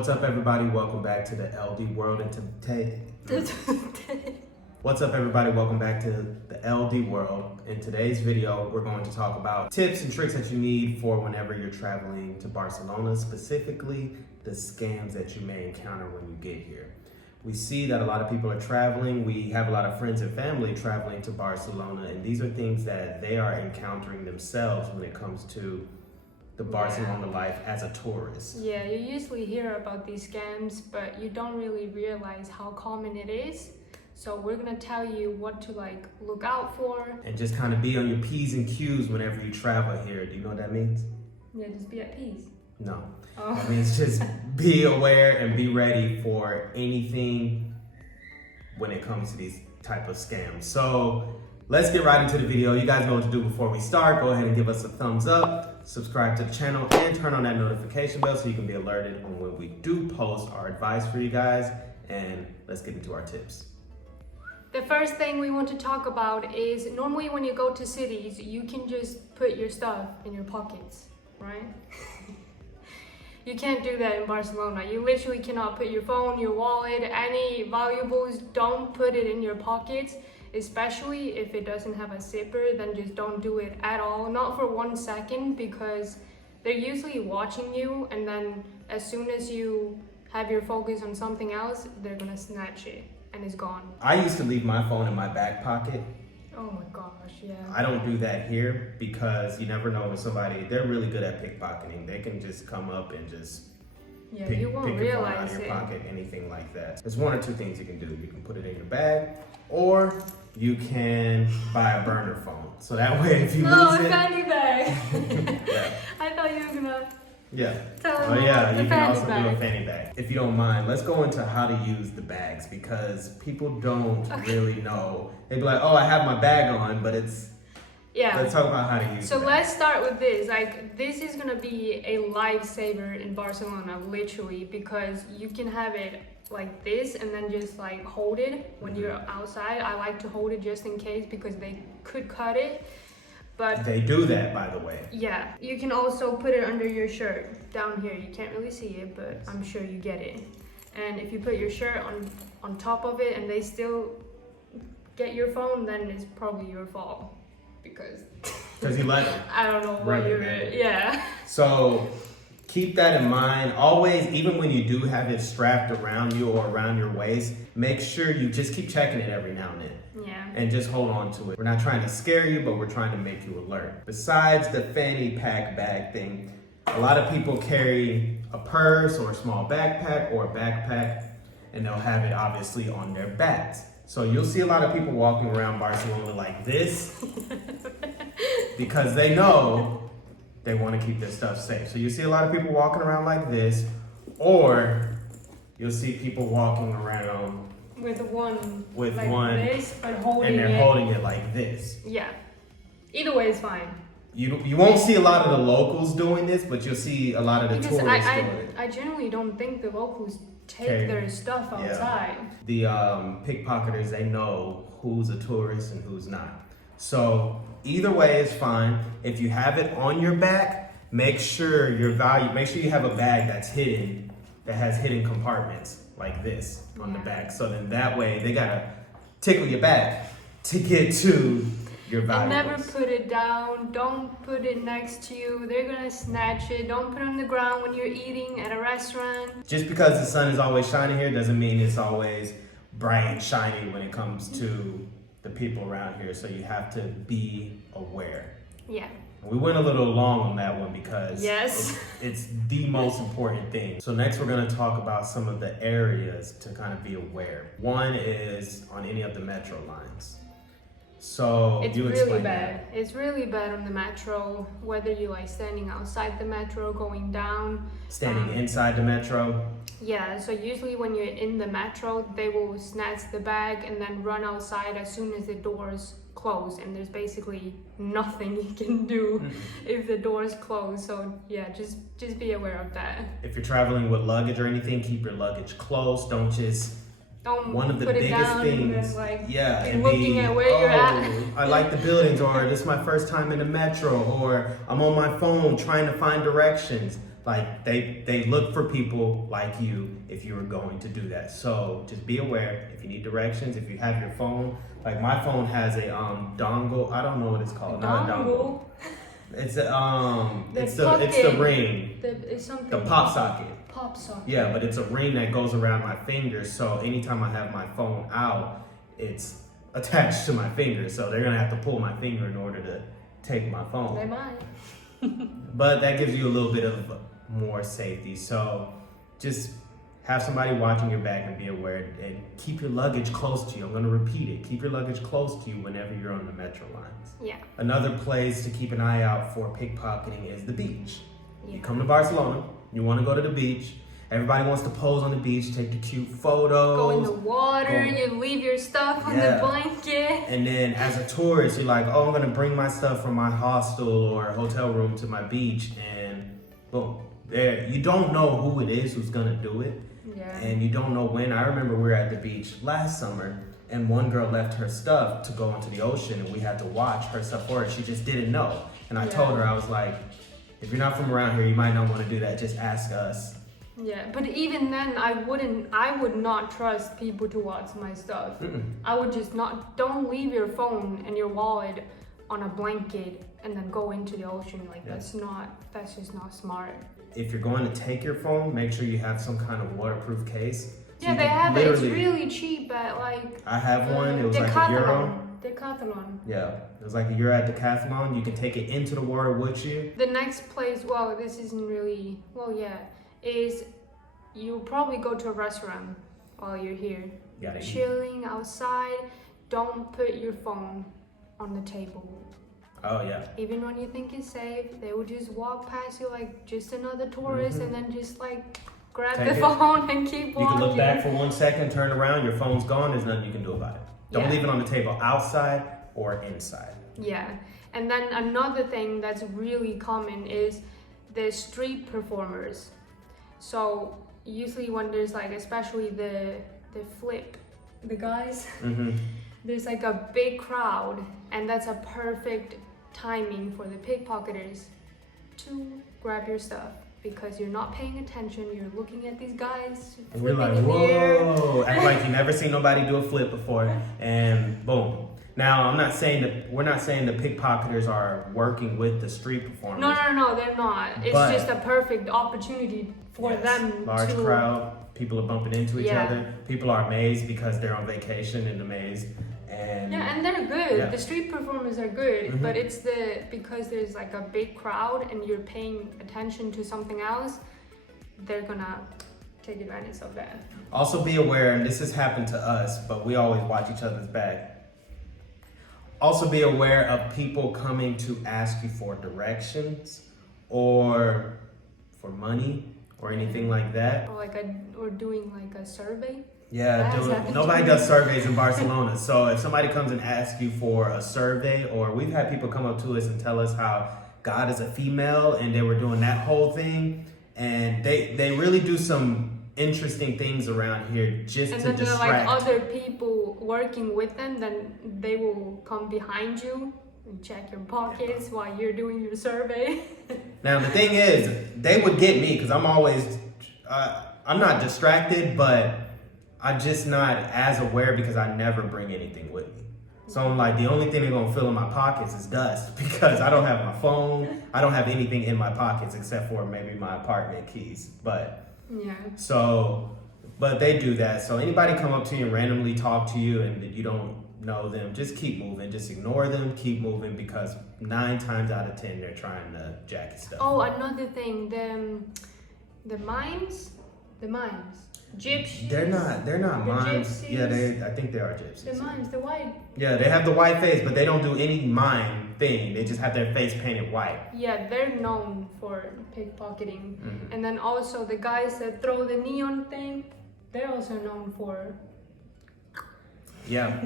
What's up, everybody? Welcome back to the LD World. What's up, everybody? Welcome back to the LD World. In today's video, we're going to talk about tips and tricks that you need for whenever you're traveling to Barcelona, specifically the scams that you may encounter when you get here. We see that a lot of people are traveling. We have a lot of friends and family traveling to Barcelona, and these are things that they are encountering themselves when it comes to the Barcelona life as a tourist. Yeah, you usually hear about these scams, but you don't really realize how common it is. So we're gonna tell you what to look out for. And just kind of be on your P's and Q's whenever you travel here. Do you know what that means? Yeah, just be at peace. No. Oh. That means just be aware and be ready for anything when it comes to these type of scams. So let's get right into the video. You guys know what to do before we start. Go ahead and give us a thumbs up, subscribe to the channel, and turn on that notification bell so you can be alerted on when we do post our advice for you guys. And let's get into our tips. The first thing we want to talk about is normally when you go to cities, you can just put your stuff in your pockets, right? You can't do that in Barcelona. You literally cannot put your phone, your wallet, any valuables, don't put it in your pockets. Especially if it doesn't have a zipper, then just don't do it at all. Not for 1 second, because they're usually watching you, and then as soon as you have your focus on something else, they're gonna snatch it and it's gone. I used to leave my phone in my back pocket. Oh my gosh, yeah. I don't do that here because you never know when somebody, they're really good at pickpocketing. They can just come up and just pick you won't your phone out realize of your it. pocket, anything like that. There's one or two things you can do. You can put it in your bag, or you can buy a burner phone. So that way if you lose a it. fanny bag. Yeah. I thought you were gonna Yeah. tell them Oh yeah, about the you can fanny also bag. do a fanny bag. If you don't mind, let's go into how to use the bags because people don't really know. They be like, oh, I have my bag on, but it's, let's talk about how to use So the bag. let's start with this. This is gonna be a lifesaver in Barcelona, literally, because you can have it like this and then just hold it when you're outside. I like to hold it just in case because they could cut it. But They do that, by the way. yeah, you can also put it under your shirt down here. You can't really see it, but I'm sure you get it. And if you put your shirt on top of it and they still get your phone, then it's probably your fault because You let them. I don't know what yeah. So keep that in mind. Always, even when you do have it strapped around you or around your waist, make sure you just keep checking it every now and then. Yeah. And just hold on to it. We're not trying to scare you, but we're trying to make you alert. Besides the fanny pack bag thing, a lot of people carry a purse or a small backpack or a backpack, and they'll have it obviously on their backs. So you'll see a lot of people walking around Barcelona like this because they know they want to keep their stuff safe. So you see a lot of people walking around like this, or you'll see people walking around With one this, but and they're holding it like this. Yeah. Either way is fine. You won't see a lot of the locals doing this, but you'll see a lot of the Because tourists doing it. I generally don't think the locals take Okay. their stuff outside. The pickpocketers, they know who's a tourist and who's not. So either way is fine. If you have it on your back, make sure you have a bag that's hidden, that has hidden compartments like this on the back. So then that way they gotta tickle your back to get to your valuables. And never put it down. Don't put it next to you. They're gonna snatch it. Don't put it on the ground when you're eating at a restaurant. Just because the sun is always shining here doesn't mean it's always bright and shiny when it comes to the people around here. So you have to be aware. Yeah. We went a little long on that one because Yes. it's the most important thing. So next we're going to talk about some of the areas to kind of be aware. One is on any of the metro lines. So It's you really explain bad. that. It's really bad on the metro, whether you standing outside the metro, going down. Standing inside the metro. Yeah, so usually when you're in the metro, they will snatch the bag and then run outside as soon as the doors close, and there's basically nothing you can do if the doors close. So yeah, just be aware of that. If you're traveling with luggage or anything, keep your luggage close. Don't one of the put it biggest down things, and and looking at where you're at. I like the buildings, or this is my first time in the metro, or I'm on my phone trying to find directions. Like they look for people like you if you were going to do that. So just be aware if you need directions, if you have your phone. Like my phone has a dongle. I don't know what it's called. Not a dongle. It's the ring. It's something. The pop socket. Pop socket. Yeah, but it's a ring that goes around my finger. So anytime I have my phone out, it's attached to my finger. So they're gonna have to pull my finger in order to take my phone. They might. But that gives you a little bit of more safety. So just have somebody watching your back and be aware, and keep your luggage close to you. I'm going to repeat it. Keep your luggage close to you whenever you're on the metro lines. Yeah. Another place to keep an eye out for pickpocketing is the beach. Yeah. You come to Barcelona, you want to go to the beach. Everybody wants to pose on the beach, take the cute photos. Go in the water, you leave your stuff on the blanket. And then as a tourist, you're like, oh, I'm going to bring my stuff from my hostel or hotel room to my beach. And boom, there. You don't know who it is who's going to do it. Yeah. And you don't know when. I remember we were at the beach last summer and one girl left her stuff to go into the ocean and we had to watch her stuff for her. She just didn't know. And I told her, I was like, if you're not from around here, you might not want to do that. Just ask us. Yeah, but even then, I would not trust people to watch my stuff. I would just don't leave your phone and your wallet on a blanket and then go into the ocean. Like that's just not smart. If you're going to take your phone, make sure you have some kind of waterproof case. So yeah, they have it. It's really cheap at like. I have one. It was like €1. Decathlon. Yeah, it was like €1 at Decathlon. You can take it into the water with you. The next place, well, this isn't really, is you probably go to a restaurant while you're here. Chilling outside. Don't put your phone on the table. Oh, yeah. Even when you think it's safe, they will just walk past you like just another tourist and then just like grab the phone and keep walking. You can look back for 1 second, turn around, your phone's gone, there's nothing you can do about it. Don't leave it on the table outside or inside. Yeah. And then another thing that's really common is the street performers. So usually when there's like, especially the guys, there's like a big crowd, and that's a perfect timing for the pickpocketers to grab your stuff because you're not paying attention. You're looking at these guys and you're like, whoa, act like you never seen nobody do a flip before, and boom. Now, we're not saying the pickpocketers are working with the street performers. No, they're not. It's just a perfect opportunity for them. Large crowd, people are bumping into each other. People are amazed because they're on vacation and amazed. And they're good. Yeah. The street performers are good, but it's because there's like a big crowd and you're paying attention to something else, they're gonna take advantage of that. Also be aware, and this has happened to us, but we always watch each other's back. Also be aware of people coming to ask you for directions or for money or anything like that. Or doing like a survey. Yeah, nobody does surveys in Barcelona. So if somebody comes and asks you for a survey, or we've had people come up to us and tell us how God is a female and they were doing that whole thing. And they really do some interesting things around here just to distract. And then there are like other people working with them, then they will come behind you and check your pockets while you're doing your survey. Now the thing is, they would get me because I'm always, I'm not distracted, but I'm just not as aware because I never bring anything with me. So I'm like, the only thing they're gonna fill in my pockets is dust because I don't have my phone. I don't have anything in my pockets except for maybe my apartment keys. But they do that. So anybody come up to you and randomly talk to you and you don't know them, just keep moving. Just ignore them, keep moving, because 9 times out of 10 they're trying to jack your stuff. Oh, another thing, the mimes. Gypsies. They're not mimes. Gypsies. Yeah, I think they are gypsies. The mimes, the white. Yeah, they have the white face, but they don't do any mime thing. They just have their face painted white. Yeah, they're known for pickpocketing. And then also the guys that throw the neon thing, they're also known for. Yeah,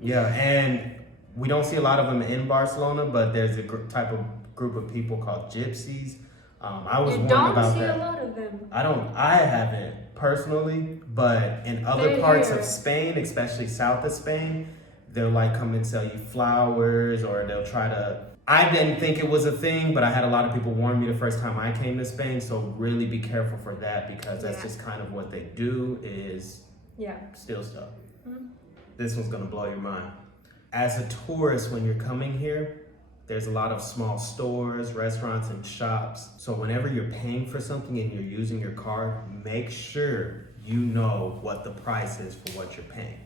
and we don't see a lot of them in Barcelona, but there's a type of group of people called gypsies. I was warned about that. You don't see a lot of them. I haven't personally, but in other parts of Spain, especially south of Spain, they'll like come and sell you flowers, or they'll try to, I didn't think it was a thing, but I had a lot of people warn me the first time I came to Spain. So really be careful for that, because that's just kind of what they do is steal stuff. Mm-hmm. This one's gonna blow your mind. As a tourist, when you're coming here, there's a lot of small stores, restaurants, and shops. So whenever you're paying for something and you're using your card, make sure you know what the price is for what you're paying.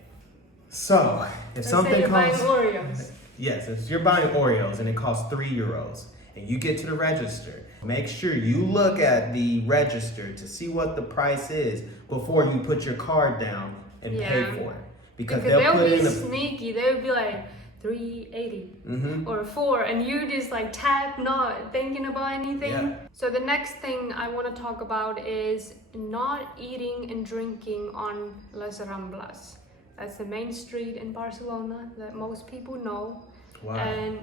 So if something costs, Oreos. Yes, if you're buying Oreos and it costs €3 and you get to the register, make sure you look at the register to see what the price is before you put your card down and pay for it. Because they'll put be in sneaky. They'll be like $3.80 or $4, and you just like tap, not thinking about anything. Yeah. So the next thing I want to talk about is not eating and drinking on Las Ramblas. That's the main street in Barcelona that most people know. Wow. And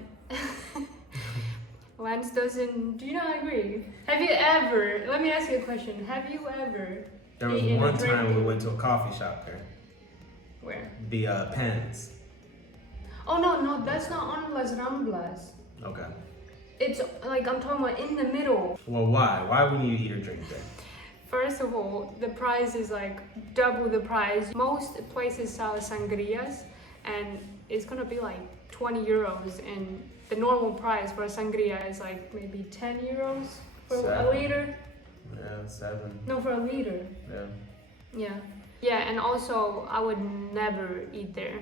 Lance doesn't. Do you not agree? Have you ever? Let me ask you a question. Have you ever? There was one time we went to a coffee shop there. Where? The Pens. Oh no, that's not on Las Ramblas. Okay. It's like I'm talking about in the middle. Well, why? Why wouldn't you eat or drink there? First of all, the price is like double the price. Most places sell sangrias, and it's gonna be like €20, and the normal price for a sangria is like maybe €10 for a liter. Yeah, 7. No, for a liter. Yeah, and also I would never eat there.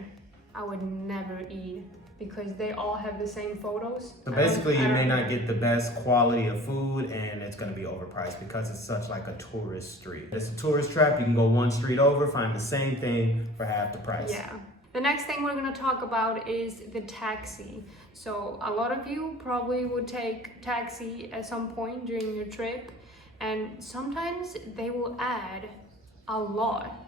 I would never eat because they all have the same photos. So basically, you may not get the best quality of food, and it's going to be overpriced because it's such like a tourist street. It's a tourist trap. You can go one street over, find the same thing for half the price. Yeah. The next thing we're going to talk about is the taxi. So a lot of you probably would take taxi at some point during your trip, and sometimes they will add a lot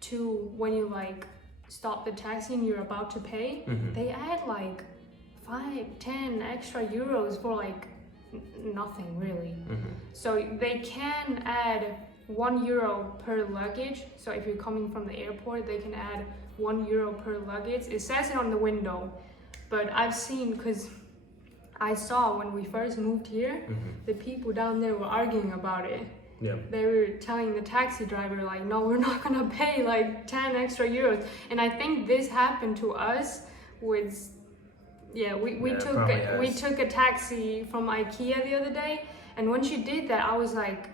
to when you like stop the taxi and you're about to pay. They add like 5-10 extra euros for like nothing really. So they can add €1 per luggage. So if you're coming from the airport, they can add €1 per luggage. It says it on the window, but I've seen, because I saw when we first moved here, the people down there were arguing about it. Yeah. They were telling the taxi driver like, no, we're not gonna pay like 10 extra euros. And I think this happened to us with, we took a taxi from IKEA the other day, and when she did that, I was like,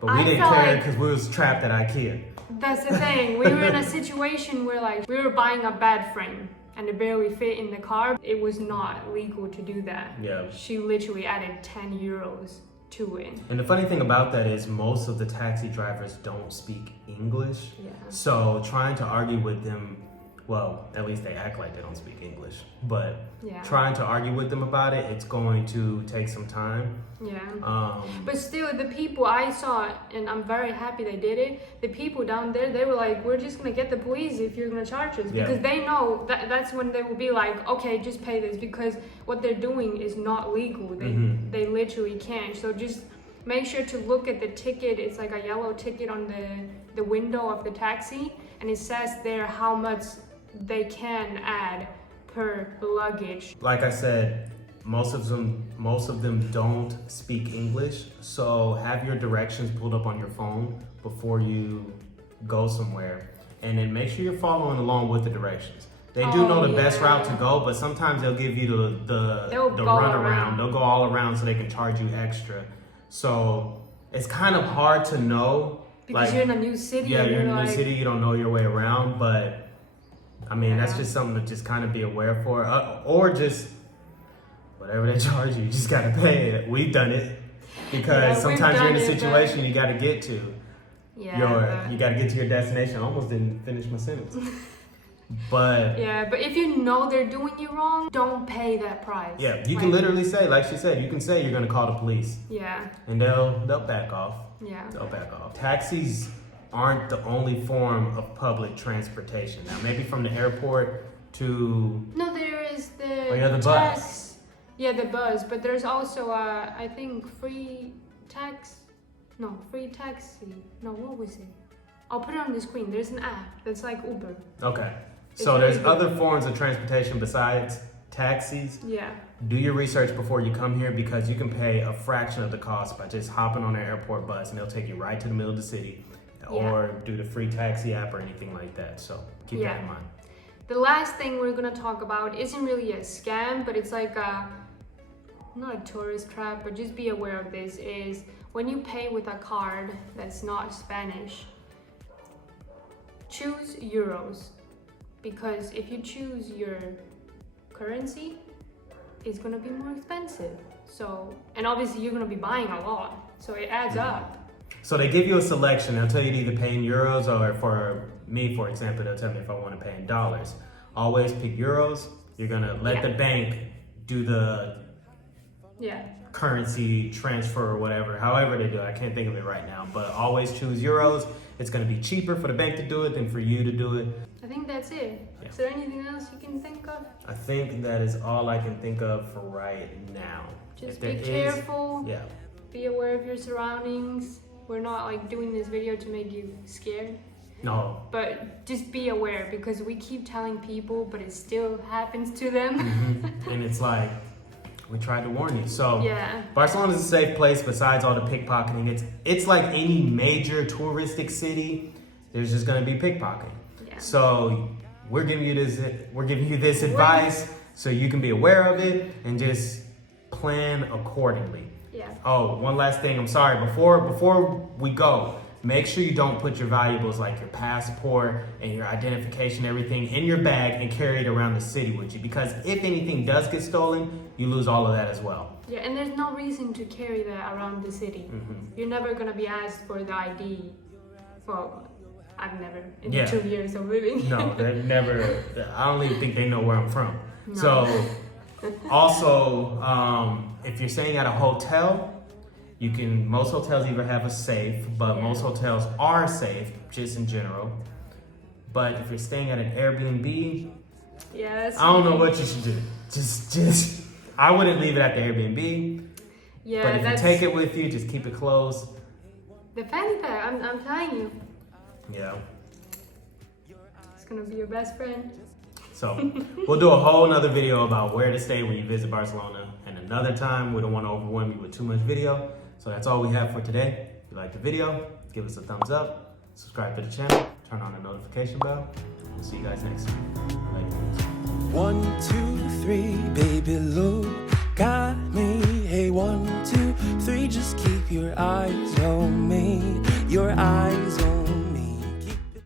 but we didn't care because we was trapped at IKEA. That's the thing. We were in a situation where like we were buying a bed frame and it barely fit in the car. It was not legal to do that. Yeah. She literally added 10 euros to it. And the funny thing about that is most of the taxi drivers don't speak English. Yeah. So trying to argue with them, well, at least they act like they don't speak English, but trying to argue with them about it, it's going to take some time. Yeah. But still, the people I saw, and I'm very happy they did it, the people down there, they were like, we're just going to get the police if you're going to charge us. Because they know that's when they will be like, okay, just pay this, because what they're doing is not legal. They literally can't. So just make sure to look at the ticket. It's like a yellow ticket on the window of the taxi, and it says there how much they can add per luggage. Like I said, most of them don't speak English, so have your directions pulled up on your phone before you go somewhere, and then make sure you're following along with the directions. They do know the best route to go, but sometimes they'll give you the run around. They'll go all around so they can charge you extra. So it's kind of hard to know because you're in a new city. Yeah, you're in a new city. You don't know your way around, but I mean that's just something to just kind of be aware for, or just. Whatever they charge you, you just gotta pay it. We've done it because sometimes you're in a situation you gotta get to. You gotta get to your destination. I almost didn't finish my sentence. But if you know they're doing you wrong, don't pay that price. Yeah, you can literally say, like she said, you can say you're gonna call the police. Yeah. And they'll back off. Yeah. They'll back off. Taxis aren't the only form of public transportation. Now, maybe from the airport to. No, there is the. Oh yeah, the bus. Yeah, the bus, but there's also I think free taxi. No, what was it? I'll put it on the screen. There's an app that's like Uber. Okay. So there's other forms of transportation besides taxis. Yeah. Do your research before you come here because you can pay a fraction of the cost by just hopping on an airport bus and they'll take you right to the middle of the city, or do the free taxi app or anything like that. So keep that in mind. The last thing we're gonna talk about isn't really a scam, but it's like not a tourist trap, but just be aware of this, is when you pay with a card that's not Spanish, choose euros, because if you choose your currency, it's gonna be more expensive. So, and obviously you're gonna be buying a lot, so it adds up. So they give you a selection. They'll tell you to either pay in euros, or for me, for example, they'll tell me if I want to pay in dollars. Always pick euros. You're gonna let the bank do the currency transfer or whatever, however they do it. I can't think of it right now, but always choose euros. It's gonna be cheaper for the bank to do it than for you to do it. I think that's it. Yeah. Is there anything else you can think of? I think that is all I can think of for right now. Just be careful. Yeah. Be aware of your surroundings. We're not like doing this video to make you scared. No. But just be aware, because we keep telling people, but it still happens to them. And it's like, we tried to warn you. So Yeah. Barcelona is a safe place besides all the pickpocketing. It's like any major touristic city, there's just gonna be pickpocketing. Yeah. So we're giving you this advice so you can be aware of it and just plan accordingly. Yeah. Oh, one last thing. I'm sorry. Before we go, make sure you don't put your valuables like your passport and your identification, everything in your bag and carry it around the city with you. Because if anything does get stolen, you lose all of that as well. Yeah, and there's no reason to carry that around the city. You're never gonna be asked for the ID. Well, I've never in the 2 years of living. No, they've never. I don't even think they know where I'm from. No. So, also, if you're staying at a hotel, most hotels either have a safe, but most hotels are safe, just in general. But if you're staying at an Airbnb, Yes. I don't know what you should do. Just, I wouldn't leave it at the Airbnb. Yeah, But if you take it with you, just keep it closed. The fanny pack, I'm telling you. Yeah. It's gonna be your best friend. So we'll do a whole nother video about where to stay when you visit Barcelona. And another time, we don't want to overwhelm you with too much video. So that's all we have for today. If you liked the video, give us a thumbs up, subscribe to the channel, turn on the notification bell. We'll see you guys next time. Later. 1, 2, 3, baby, look at me. Hey, 1, 2, 3, just keep your eyes on me. Your eyes on me.